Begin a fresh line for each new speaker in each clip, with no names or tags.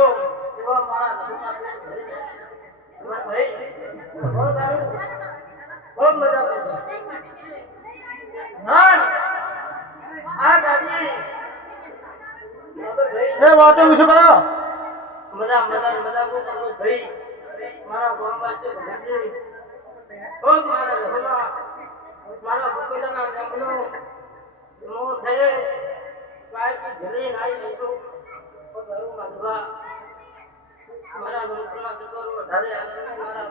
એવા મારા ભાઈ બહુ સારું. બહુ મજા. આ ગાડી
એ વાતો વિશે કરો
મજા મજા મજા કો કરો ભાઈ. મારા ગામ છે ભગતજી. ઓ મારા ઘરમાં મારા ભૂપેન્દ્રના ગામનો નો થયે. કાંઈ નાઈ લેતો ઘરું બાંધવા મારા વંશના જગરો વધારે આવે ને મારા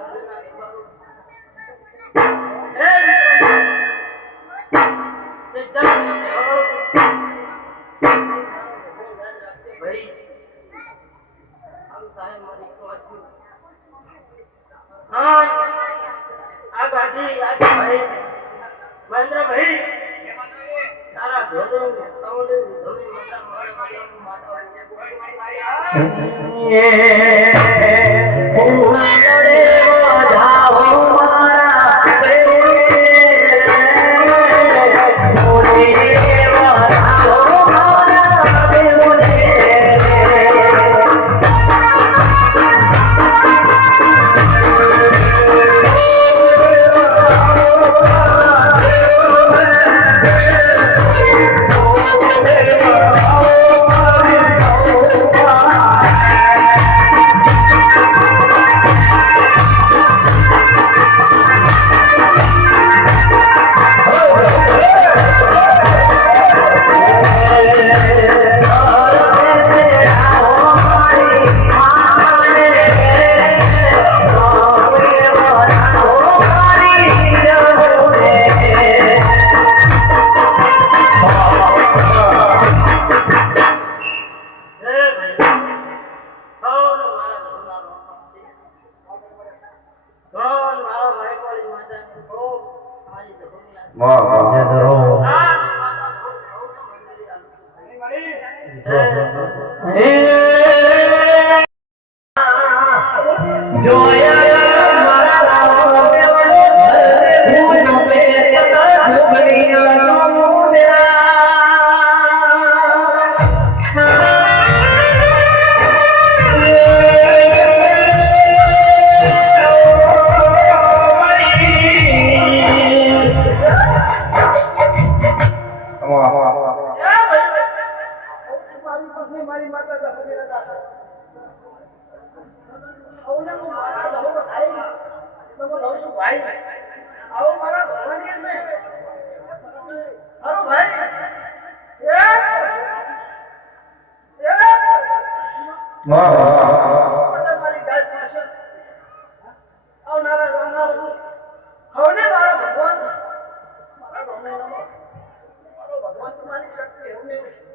આ ભાઈ. મહેન્દ્રભાઈ તારા મારી
ભગવાન. તમારી શક્તિ એવું નહીં.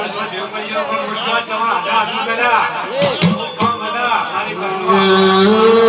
Thank
you.